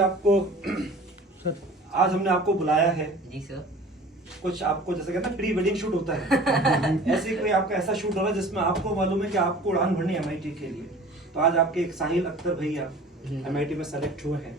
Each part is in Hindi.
आपको सर आज हमने आपको बुलाया है जी सर। कुछ आपको जैसे कहते हैं प्री वेडिंग शूट होता है ऐसे कोई आपका ऐसा शूट हो रहा है जिसमें आपको मालूम है कि आपको उड़ान भरनी है एमआईटी के लिए। तो आज आपके एक साहिल अख्तर भैया एमआईटी में सेलेक्ट हुए हैं,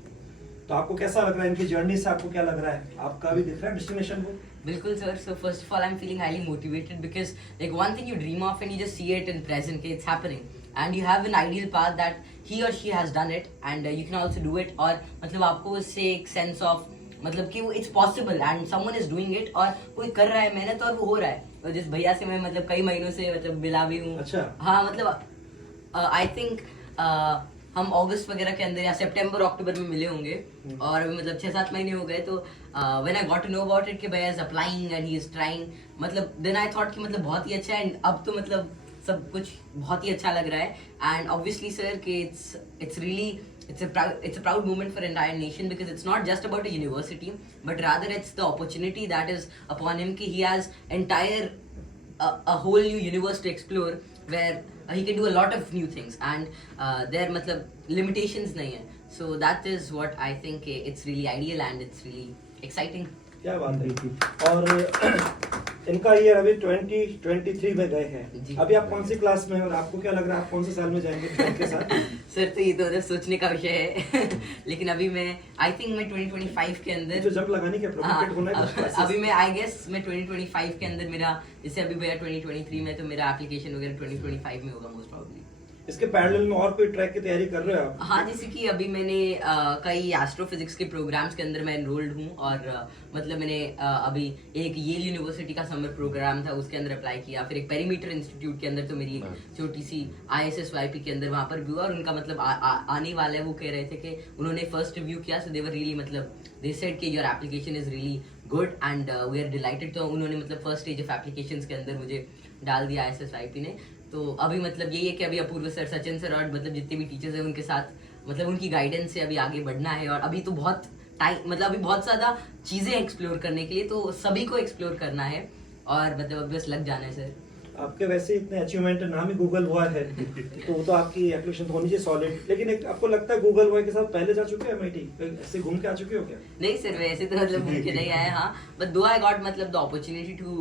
तो आपको कैसा लग रहा है? इनकी जर्नी से आपको क्या लग रहा है? आपका भी दिख रहा है डेस्टिनेशन को? बिल्कुल sir. So first of all, I'm feeling highly motivated because like one thing you dream of and you just see it in present, it's happening, and you have an ideal path that he or she has done it, and you can also do it. और मतलब आपको उससे एक sense of मतलब कि वो it's possible and someone is doing it, और कोई कर रहा है मेहनत और वो हो रहा है। और जिस भैया से मैं मतलब कई महीनों से मतलब मिला भी हूँ। अच्छा। हाँ मतलब आई थिंक हम अगस्त वगैरह के अंदर या सितंबर अक्टूबर में मिले होंगे, और अभी मतलब 6-7 महीने हो गए। तो when I got to know about it कि भैया is applying and he is trying, मतलब देन आई थॉट कि मतलब बहुत ही अच्छा है। एंड अब तो मतलब सब कुछ बहुत ही अच्छा लग रहा है। एंड ऑब्वियसली सर कि it's really it's a proud moment for entire nation, because it's not just about a university, but rather it's the opportunity that is upon him कि he has entire a whole new universe to explore where he can do a lot of new things, and there मतलब limitations नहीं है. So that is what I think it's really ideal and it's really exciting. क्या बात है। और इनका ईयर अभी 2023 में गए हैं। अभी आप कौन सी क्लास में हैं और आपको क्या लग रहा है आप कौन से साल में जाएंगे फ्रेंड के साथ? सर तो ये तो उधर सोचने का विषय है लेकिन अभी मैं आई थिंक मैं 2025 के अंदर जो जंप लगाने के प्रोजेक्ट होना है अभी मैं आई गेस मैं 2025 के अंदर मेरा, जैसे अभी भैया 2023 में, तो मेरा एप्लीकेशन वगैरह 2025 में होगा मोस्ट प्रोबेबली। इसके पैरेलल में और कोई ट्रैक की तैयारी कर रहे हो आप? हाँ, जैसे कि अभी मैंने कई एस्ट्रोफिजिक्स के प्रोग्राम्स के अंदर मैं एनरोल्ड हूँ, और मतलब मैंने अभी एक येल यूनिवर्सिटी का समर प्रोग्राम था उसके अंदर अप्लाई किया, फिर एक पेरीमीटर इंस्टीट्यूट के अंदर तो मेरी एक छोटी सी ISSYP के अंदर वहाँ पर भी हुआ, और उनका मतलब आने वाला है। वो कह रहे थे कि उन्होंने फर्स्ट रिव्यू किया, सो दे वर रियली मतलब दे सेड कि your application is really good and we are delighted. तो उन्होंने मतलब फर्स्ट स्टेज ऑफ एप्लीकेशंस के अंदर मुझे डाल दिया ISSYP ने। तो अभी मतलब यही है कि अभी अपूर्व सर, सचिन सर और मतलब जितने भी टीचर्स हैं उनके साथ मतलब उनकी गाइडेंस से अभी आगे बढ़ना है। और अभी तो बहुत टाइम मतलब अभी बहुत ज़्यादा चीज़ें एक्सप्लोर करने के लिए, तो सभी को एक्सप्लोर करना है और मतलब बस लग जाना है सर। आपके वैसे इतने अचीवमेंट, नाम ही गूगल हुआ है तो वो तो आपकी एप्लीकेशन तो होनी चाहिए सॉलिड। लेकिन एक आपको लगता है गूगल हुआ के साथ पहले जा चुके हैं एमआईटी, ऐसे घूम के आ चुके हो क्या? नहीं सर, वैसे तो मतलब घूम के नहीं आए। हाँ, बट दो आई गॉट मतलब the opportunity to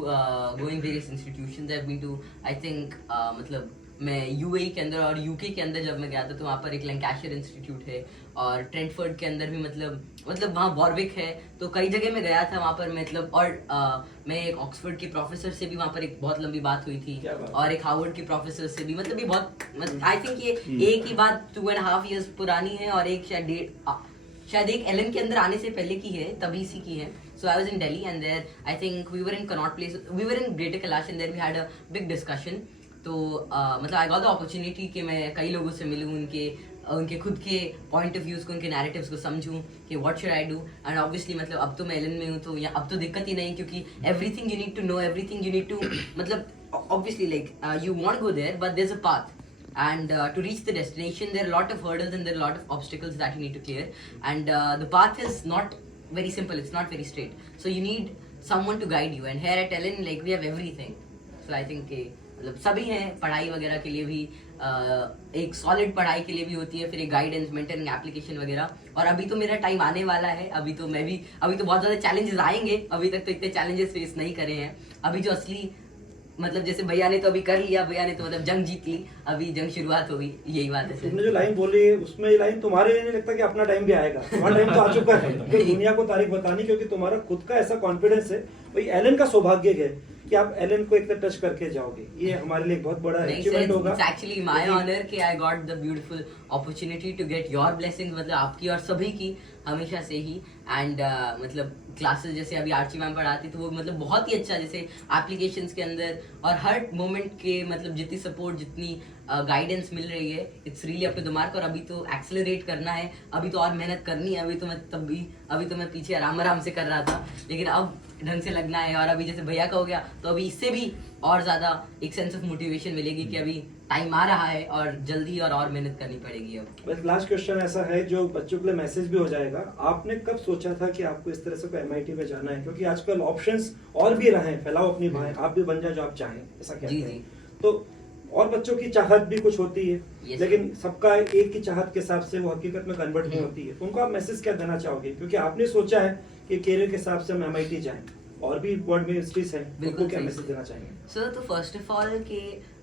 go in various institutions. I have been to I think मतलब मैं UAE के अंदर और UK के अंदर जब मैं गया था तो वहाँ पर एक लैंकाशायर इंस्टीट्यूट है, और ट्रेंटफोर्ड के अंदर भी मतलब वहाँ वॉरविक है। तो कई जगह मैं गया था वहाँ पर मतलब। और मैं एक ऑक्सफोर्ड के प्रोफेसर से भी वहाँ पर एक बहुत लंबी बात हुई थी, और एक हार्वर्ड के प्रोफेसर से भी। मतलब ये बहुत आई थिंक ये एक ही बात 2.5 years पुरानी है, और एक शायद एक एलन के अंदर आने से पहले की है, तभी सी की है। So I was in Delhi and there I think we were in Connaught Place, we were in Greater Kailash and there we had a big discussion. तो मतलब आई गॉट द अपॉर्चुनिटी कि मैं कई लोगों से मिलूँ, उनके खुद के पॉइंट ऑफ व्यूज को, उनके नैरेटिव्स को समझूं कि what should I do. And obviously मतलब अब तो मैं एलन में हूँ, तो या अब तो दिक्कत ही नहीं, क्योंकि everything you need to know, everything you need to मतलब obviously like you want go there but there is a path, and to reach the destination there are a lot of hurdles and there are a lot of obstacles that you need to clear, and the path is not very simple, it's not very straight, so you need someone to guide you, and here at Ellen like we have everything. So I think मतलब सभी हैं, पढ़ाई वगैरह के लिए भी एक सॉलिड पढ़ाई के लिए भी होती है, फिर एक गाइडेंस, मेंटरिंग, एप्लीकेशन वगैरह। और अभी तो मेरा टाइम आने वाला है, अभी तो बहुत ज़्यादा चैलेंजेस आएंगे, अभी तक तो इतने चैलेंजेस फेस नहीं करे हैं। अभी जो असली मतलब जैसे भैया ने तो अभी कर लिया, भैया ने तो मतलब जंग जीत ली, अभी जंग शुरुआत होगी, यही बात है। तुमने जो लाइन बोली है उसमें ये लाइन तुम्हारे लिए नहीं लगता कि अपना टाइम भी आएगा? तुम्हारा टाइम तो आ चुका है कि दुनिया को तारीख बतानी, क्योंकि तुम्हारा खुद का ऐसा कॉन्फिडेंस है। भाई एलन का सौभाग्य है कि आप एलन को एक टच करके जाओगे, ये हमारे लिए बहुत बड़ा अचीवमेंट होगा। It's actually my honor कि I got the beautiful opportunity to get your blessings, मतलब आपकी और सभी की हमेशा से ही। एंड मतलब क्लासेस जैसे अभी आर्ची मैम पढ़ाती तो वो मतलब बहुत ही अच्छा, जैसे एप्लीकेशंस के अंदर और हर मोमेंट के मतलब जितनी सपोर्ट, जितनी गाइडेंस मिल रही है, इट्स रियली अपने दिमाग। और अभी तो एक्सेलरेट करना है, अभी तो और मेहनत करनी है। अभी तो मैं पीछे आराम से कर रहा था, लेकिन अब ढंग से लगना है। और अभी जैसे भैया का हो गया तो अभी इससे भी और ज्यादा एक सेंस ऑफ मोटिवेशन मिलेगी कि अभी टाइम आ रहा है और जल्दी और मेहनत करनी पड़ेगी। अब बस लास्ट क्वेश्चन ऐसा है जो बच्चों के लिए मैसेज भी हो जाएगा, आपने कब सोचा था कि आपको इस तरह से कोई MIT में जाना है? क्योंकि आजकल ऑप्शंस और भी रहे हैं, फैलाओ अपनी बाहें, आप भी बन जाए जो आप चाहें, ऐसा कहते हैं। तो और बच्चों की चाहत भी कुछ होती है, Yes. लेकिन सबका एक की चाहत के हिसाब से वो हकीकत में कन्वर्ट नहीं होती है। उनको आप मैसेज क्या देना चाहोगे, क्योंकि आपने सोचा है कि करियर के हिसाब से हम MIT जाएं, और भी वर्ल्ड में इंडस्ट्रीज हैं, उनको क्या मैसेज देना चाहेंगे? So, तो first of all,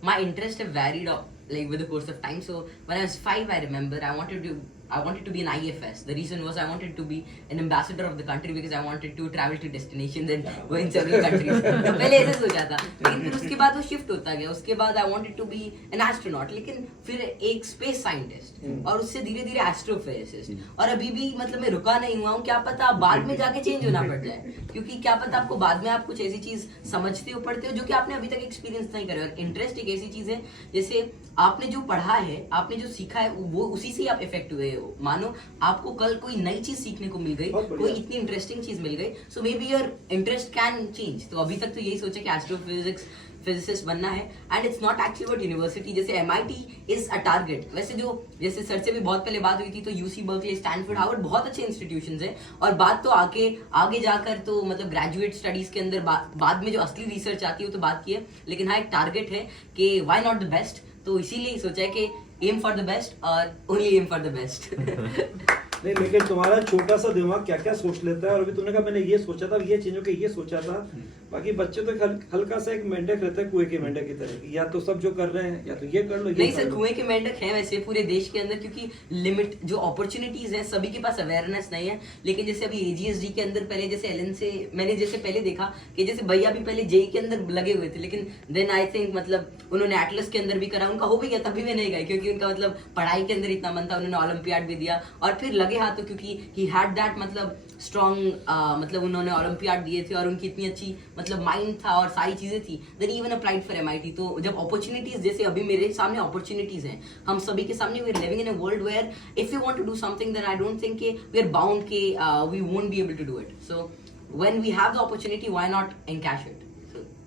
my interests have varied like with the course of time. So when I was 5, I remember I wanted to be an IFS. The reason was I wanted to be an ambassador of the country because I wanted to travel to destinations and go in several countries. तो पहले ऐसे सोचा था, लेकिन फिर उसके बाद वो शिफ्ट होता गया। उसके बाद I wanted to be an astronaut, लेकिन फिर एक स्पेस साइंटिस्ट, और उससे धीरे धीरे एस्ट्रोफिजिसिस्ट, और अभी भी मतलब मैं रुका नहीं हुआ हूँ। क्या पता बाद में जाके चेंज होना पड़ जाए, क्योंकि क्या पता आपको बाद में आप कुछ ऐसी चीज समझते हो, पढ़ते हो जो कि आपने अभी तक एक्सपीरियंस नहीं करे। और इंटरेस्ट एक ऐसी चीज है, जैसे आपने जो पढ़ा है, आपने जो सीखा है, वो उसी से आप इफेक्ट हुए हो। मानो आपको कल कोई नई चीज सीखने को मिल गई, कोई इतनी इंटरेस्टिंग चीज मिल गई, so maybe your interest can change. तो अभी तक तो यही सोचा कि एस्ट्रोफिजिक्स बनना है, and it's not actually about university. जैसे MIT इज अ टारगेट। वैसे जो जैसे सर से भी बहुत पहले बात हुई थी, तो UC बर्कले, स्टैनफोर्ड, हार्वर्ड बहुत अच्छे इंस्टीट्यूशंस हैं, और बात तो आगे जाकर तो मतलब ग्रेजुएट स्टडीज के अंदर बाद में जो असली रिसर्च आती है वो तो बात की है, लेकिन हाँ एक टारगेट है कि व्हाई नॉट द बेस्ट। तो इसीलिए सोचा है कि एम फॉर द बेस्ट और only aim for the best. नहीं, लेकिन तुम्हारा छोटा सा दिमाग क्या क्या सोच लेता है, और अभी तुमने कहा मैंने ये सोचा था, ये चीजों के ये सोचा था। बाकी बच्चे तो हल्का सा एक मेंढक रहता है, कुएं के मेंढक की तरह, या तो सब जो कर रहे हैं या तो ये कर लो, नहीं सर, कुएं के मेंढक हैं वैसे पूरे देश के अंदर, क्योंकि लिमिट जो अपॉर्चुनिटीज हैं सभी के पास अवेयरनेस नहीं है। लेकिन जैसे अभी AGSD के अंदर पहले जैसे एलन से मैंने जैसे पहले देखा कि जैसे भैया भी पहले JEE के अंदर लगे हुए थे, लेकिन देन आई थिंक मतलब उन्होंने एटलस के अंदर भी करा, उनका हो भी गया, तभी मैं नहीं गई क्योंकि उनका मतलब पढ़ाई के अंदर इतना मन था। उन्होंने ओलंपियाड भी दिया और फिर लगे हाथों, क्योंकि ही हैड दैट मतलब स्ट्रॉन्ग मतलब उन्होंने ओलंपियाड दिए थे और उनकी इतनी अच्छी मतलब माइंड था और सारी चीजें थी, then even applied for MIT। तो जब अपॉर्चुनिटीज, जैसे अभी मेरे सामने अपॉर्चुनिटीज हैं, हम सभी के सामने, we are living in a world where if you want to do something then I don't think we are bound के we won't be able to do it. So when we have the opportunity, why not encash it.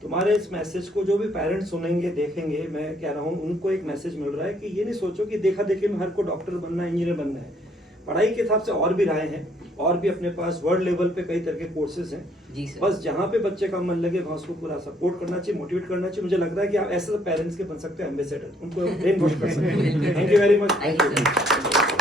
तुम्हारे इस मैसेज को जो भी पेरेंट्स सुनेंगे, देखेंगे, मैं कह रहा हूँ उनको एक मैसेज मिल रहा है कि ये नहीं सोचो कि देखा देखी में हर को डॉक्टर बनना है, इंजीनियर बनना है। पढ़ाई के हिसाब से और भी राय हैं, और भी अपने पास वर्ल्ड लेवल पे कई तरह के कोर्सेज हैं जी सर। बस जहाँ पे बच्चे का मन लगे वहाँ उसको पूरा सपोर्ट करना चाहिए, मोटिवेट करना चाहिए। मुझे लगता है कि आप ऐसे पेरेंट्स के बन सकते हैं एम्बेसडर, उनको ब्रेन वॉश कर सकते हैं। Thank you very much.